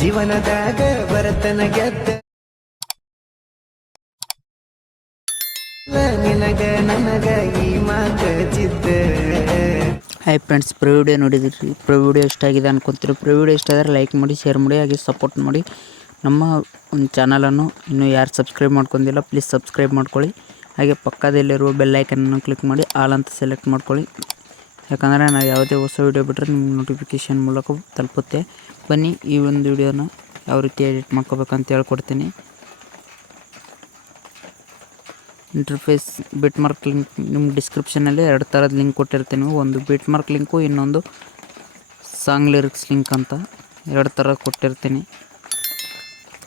ಜೀವನದಾಗ ಬರತನ ಗೆದ್ದ ನಿನಗ ನನಗ ಈ ಮಾತ ಜಿದ್ದ. ಹಾಯ್ ಫ್ರೆಂಡ್ಸ್, ವಿಡಿಯೋ ನೋಡಿದ್ರಿ. ವಿಡಿಯೋ ಇಷ್ಟ ಆಗಿದೆ ಅನ್ಕೊಂತೀರಿ. ವಿಡಿಯೋ ಇಷ್ಟ ಆದರೆ ಲೈಕ್ ಮಾಡಿ, ಶೇರ್ ಮಾಡಿ, ಹಾಗೆ ಸಪೋರ್ಟ್ ಮಾಡಿ. ನಮ್ಮ ಒಂದು ಚಾನಲನ್ನು ಇನ್ನೂ ಯಾರು ಸಬ್ಸ್ಕ್ರೈಬ್ ಮಾಡ್ಕೊಂಡಿಲ್ಲ ಪ್ಲೀಸ್ ಸಬ್ಸ್ಕ್ರೈಬ್ ಮಾಡ್ಕೊಳ್ಳಿ. ಹಾಗೆ ಪಕ್ಕದಲ್ಲಿರುವ ಬೆಲ್ಲೈಕನನ್ನು ಕ್ಲಿಕ್ ಮಾಡಿ ಆಲ್ ಅಂತ ಸೆಲೆಕ್ಟ್ ಮಾಡ್ಕೊಳ್ಳಿ. ಯಾಕಂದರೆ ನಾವು ಯಾವುದೇ ಹೊಸ ವಿಡಿಯೋ ಬಿಟ್ಟರೆ ನಿಮ್ಮ ನೋಟಿಫಿಕೇಷನ್ ಮೂಲಕ ತಲುಪುತ್ತೆ. ಬನ್ನಿ ಈ ಒಂದು ವಿಡಿಯೋನ ಯಾವ ರೀತಿ ಎಡಿಟ್ ಮಾಡ್ಕೋಬೇಕಂತ ಹೇಳ್ಕೊಡ್ತೀನಿ. ಇಂಟರ್ಫೇಸ್ ಬಿಟ್ ಮಾರ್ಕ್ ಲಿಂಕ್ ನಿಮ್ಮ ಡಿಸ್ಕ್ರಿಪ್ಷನಲ್ಲಿ 2 ಥರದ ಲಿಂಕ್ ಕೊಟ್ಟಿರ್ತೀನಿ. ಒಂದು ಬಿಟ್ ಮಾರ್ಕ್ ಲಿಂಕು, ಇನ್ನೊಂದು ಸಾಂಗ್ ಲಿರಿಕ್ಸ್ ಲಿಂಕ್ ಅಂತ 2 ಥರ ಕೊಟ್ಟಿರ್ತೀನಿ.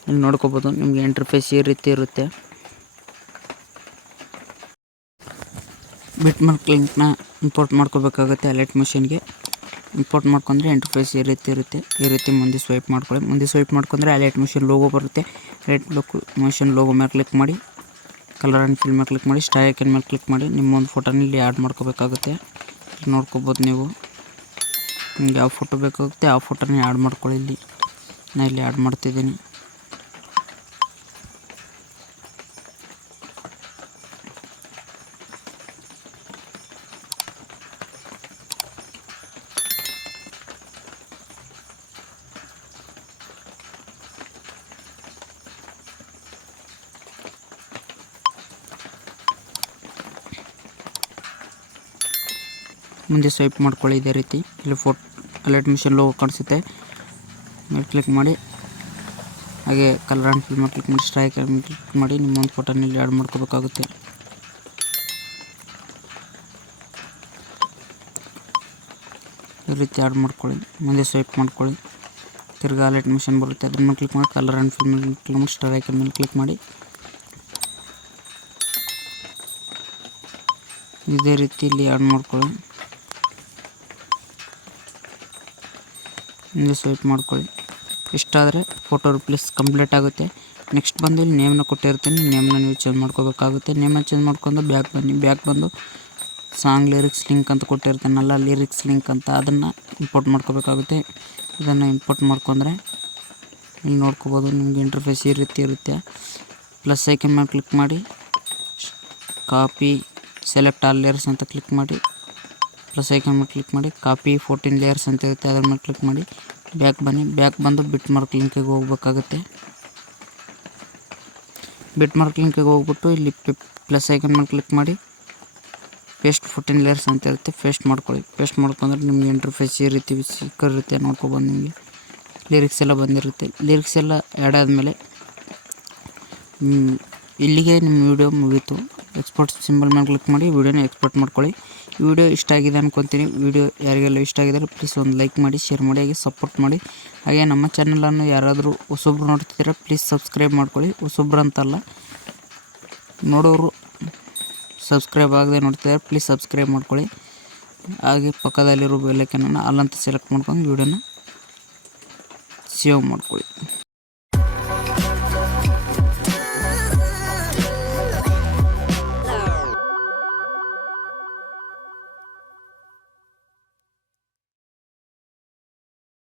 ಇಲ್ಲಿ ನೋಡ್ಕೋಬೋದು. ನಿಮಗೆ ಇಂಟರ್ಫೇಸ್ ಈ ರೀತಿ ಇರುತ್ತೆ. ಬಿಟ್ ಮಾರ್ಕ್ ಲಿಂಕ್ನ ಇಂಪೋರ್ಟ್ ಮಾಡ್ಕೋಬೇಕಾಗುತ್ತೆ. ಅಲೈಟ್ ಮೋಷನ್ಗೆ ಇಂಪೋರ್ಟ್ ಮಾಡ್ಕೊಂಡ್ರೆ ಇಂಟರ್ಫೇಸ್ ಈ ರೀತಿ ಇರುತ್ತೆ. ಈ ರೀತಿ ಮುಂದೆ ಸ್ವೈಪ್ ಮಾಡ್ಕೊಳ್ಳಿ. ಮುಂದೆ ಸ್ವೈಪ್ ಮಾಡ್ಕೊಂಡ್ರೆ ಅಲೈಟ್ ಮೋಷನ್ ಲೋಗೋ ಬರುತ್ತೆ. ಅಲೈಟ್ ಮೋಷನ್ ಲೋಗೋ ಮೇಲೆ ಕ್ಲಿಕ್ ಮಾಡಿ, ಕಲರ್ ಆ್ಯಂಡ್ ಫಿಲ್ ಮೇಲೆ ಕ್ಲಿಕ್ ಮಾಡಿ, ಸ್ಟಾರ್ ಐಕನ್ ಮೇಲೆ ಕ್ಲಿಕ್ ಮಾಡಿ ನಿಮ್ಮ ಒಂದು ಫೋಟೋನ ಇಲ್ಲಿ ಆ್ಯಡ್ ಮಾಡ್ಕೋಬೇಕಾಗುತ್ತೆ. ನೋಡ್ಕೋಬೋದು ನೀವು. ನಿಮ್ಗೆ ಯಾವ ಫೋಟೋ ಬೇಕಾಗುತ್ತೆ ಆ ಫೋಟೋನ ಆ್ಯಡ್ ಮಾಡ್ಕೊಳ್ಳಿ. ಇಲ್ಲಿ ನಾನು ಇಲ್ಲಿ ಆ್ಯಡ್ ಮಾಡ್ತಿದ್ದೀನಿ. ಮುಂದೆ ಸ್ವೈಪ್ ಮಾಡ್ಕೊಳ್ಳಿ ಇದೇ ರೀತಿ. ಇಲ್ಲಿ ಅಲೈಟ್ ಮೋಷನ್ ಲೋಗೋ ಕಾಣಿಸುತ್ತೆ, ಮೇಲೆ ಕ್ಲಿಕ್ ಮಾಡಿ, ಹಾಗೆ ಕಲರ್ ಆ್ಯಂಡ್ ಫಿಲ್ ಮೇಲೆ ಕ್ಲಿಕ್ ಮಾಡಿ, ಸ್ಟ್ರೈಕ್ ಮೇಲೆ ಕ್ಲಿಕ್ ಮಾಡಿ ನಿಮ್ಮೊಂದು ಫೋಟೋನ ಇಲ್ಲಿ ಆ್ಯಡ್ ಮಾಡ್ಕೋಬೇಕಾಗುತ್ತೆ. ಈ ರೀತಿ ಆ್ಯಡ್ ಮಾಡ್ಕೊಳ್ಳಿ. ಮುಂದೆ ಸ್ವೈಪ್ ಮಾಡ್ಕೊಳ್ಳಿ. ತಿರ್ಗಾ ಅಲೈಟ್ ಮೋಷನ್ ಬರುತ್ತೆ, ಅದ್ರ ಮೇಲೆ ಕ್ಲಿಕ್ ಮಾಡಿ, ಕಲರ್ ಆ್ಯಂಡ್ ಫಿಲ್ ಮೇಲೆ ಕ್ಲಿಕ್ ಮಾಡಿ, ಸ್ಟಾರ್ ಐಕನ್ ಮೇಲೆ ಕ್ಲಿಕ್ ಮಾಡಿ ಇದೇ ರೀತಿ ಇಲ್ಲಿ ಆ್ಯಡ್ ಮಾಡ್ಕೊಳ್ಳಿ. ಮುಂದೆ ಸ್ವೈಪ್ ಮಾಡ್ಕೊಳ್ಳಿ. ಇಷ್ಟಾದರೆ ಫೋಟೋ ರಿಪ್ಲೇಸ್ ಕಂಪ್ಲೀಟ್ ಆಗುತ್ತೆ. ನೆಕ್ಸ್ಟ್ ಬಂದು ಇಲ್ಲಿ ನೇಮ್ನ ಕೊಟ್ಟಿರ್ತೀನಿ. ನೇಮ್ನ ನೀವು ಚೇಂಜ್ ಮಾಡ್ಕೋಬೇಕಾಗುತ್ತೆ. ನೇಮ್ನ ಚೇಂಜ್ ಮಾಡ್ಕೊಂಡು ಬ್ಯಾಕ್ ಬನ್ನಿ. ಬ್ಯಾಕ್ ಬಂದು ಸಾಂಗ್ ಲಿರಿಕ್ಸ್ ಲಿಂಕ್ ಅಂತ ಕೊಟ್ಟಿರ್ತೀನಲ್ಲ, ಲಿರಿಕ್ಸ್ ಲಿಂಕ್ ಅಂತ ಅದನ್ನು ಇಂಪೋರ್ಟ್ ಮಾಡ್ಕೋಬೇಕಾಗುತ್ತೆ. ಇದನ್ನು ಇಂಪೋರ್ಟ್ ಮಾಡ್ಕೊಂಡ್ರೆ ಇಲ್ಲಿ ನೋಡ್ಕೋಬೋದು. ನಿಮಗೆ ಇಂಟರ್ಫೇಸ್ ಈ ರೀತಿ ಇರುತ್ತೆ. ಪ್ಲಸ್ ಐಕನ್ ಮೇಲೆ ಕ್ಲಿಕ್ ಮಾಡಿ, ಕಾಪಿ ಸೆಲೆಕ್ಟ್ ಆಲ್ ಲೇಯರ್ಸ್ ಅಂತ ಕ್ಲಿಕ್ ಮಾಡಿ, ಪ್ಲಸ್ ಐಕನ್ ಮೇಲೆ ಕ್ಲಿಕ್ ಮಾಡಿ, ಕಾಪಿ 14 ಲೇಯರ್ಸ್ ಅಂತ ಇರುತ್ತೆ, ಅದ್ರ ಮೇಲೆ ಕ್ಲಿಕ್ ಮಾಡಿ ಬ್ಯಾಕ್ ಬನ್ನಿ. ಬ್ಯಾಕ್ ಬಂದು ಬಿಟ್ ಮಾರ್ಕ್ ಲಿಂಕಿಗೆ ಹೋಗ್ಬೇಕಾಗುತ್ತೆ. ಬಿಟ್ ಮಾರ್ಕ್ ಲಿಂಕಿಗೆ ಹೋಗ್ಬಿಟ್ಟು ಇಲ್ಲಿ ಪ್ಲಸ್ ಐಕನ್ ಮೇಲೆ ಕ್ಲಿಕ್ ಮಾಡಿ, ಪೇಸ್ಟ್ 14 ಲೇಯರ್ಸ್ ಅಂತ ಇರುತ್ತೆ, ಪೇಸ್ಟ್ ಮಾಡ್ಕೊಳ್ಳಿ. ಪೇಸ್ಟ್ ಮಾಡ್ಕೊಂಡ್ರೆ ನಿಮಗೆ ಇಂಟರ್ಫೇಸ್ ಈ ರೀತಿ ಸಿಕ್ಕಿರುತ್ತೆ. ನೋಡ್ಕೊಬೋದು. ನಿಮಗೆ ಲಿರಿಕ್ಸ್ ಎಲ್ಲ ಬಂದಿರುತ್ತೆ. ಲಿರಿಕ್ಸ್ ಎಲ್ಲ ಆ್ಯಡ್ ಆದಮೇಲೆ ಇಲ್ಲಿಗೆ ನಿಮ್ಮ ವಿಡಿಯೋ ಮುಗೀತು. ಎಕ್ಸ್ಪೋರ್ಟ್ ಸಿಂಬಲ್ ಮೇಲೆ ಕ್ಲಿಕ್ ಮಾಡಿ ವಿಡಿಯೋನ ಎಕ್ಸ್ಪೋರ್ಟ್ ಮಾಡ್ಕೊಳ್ಳಿ. ಈ ವಿಡಿಯೋ ಇಷ್ಟ ಆಗಿದೆ ಅನ್ಕೊತೀನಿ. ವಿಡಿಯೋ ಯಾರಿಗೆಲ್ಲ ಇಷ್ಟ ಆಗಿದ್ದಾರೆ ಪ್ಲೀಸ್ ಒಂದು ಲೈಕ್ ಮಾಡಿ, ಶೇರ್ ಮಾಡಿ, ಹಾಗೆ ಸಪೋರ್ಟ್ ಮಾಡಿ. ಹಾಗೆ ನಮ್ಮ ಚಾನಲನ್ನು ಯಾರಾದರೂ ಹೊಸೊಬ್ರು ನೋಡ್ತಿದ್ದೀರಾ ಪ್ಲೀಸ್ ಸಬ್ಸ್ಕ್ರೈಬ್ ಮಾಡ್ಕೊಳ್ಳಿ. ಹೊಸೊಬ್ರು ಅಂತಲ್ಲ, ನೋಡೋರು ಸಬ್ಸ್ಕ್ರೈಬ್ ಆಗದೆ ನೋಡ್ತಿದ್ದಾರೆ ಪ್ಲೀಸ್ ಸಬ್ಸ್ಕ್ರೈಬ್ ಮಾಡ್ಕೊಳ್ಳಿ. ಹಾಗೆ ಪಕ್ಕದಲ್ಲಿರೋ ಬೆಲ್ಲೈಕನನ್ನು ಆಲ್ ಅಂತ ಸೆಲೆಕ್ಟ್ ಮಾಡ್ಕೊಂಡು ವಿಡಿಯೋನ ಸೇವ್ ಮಾಡ್ಕೊಳ್ಳಿ.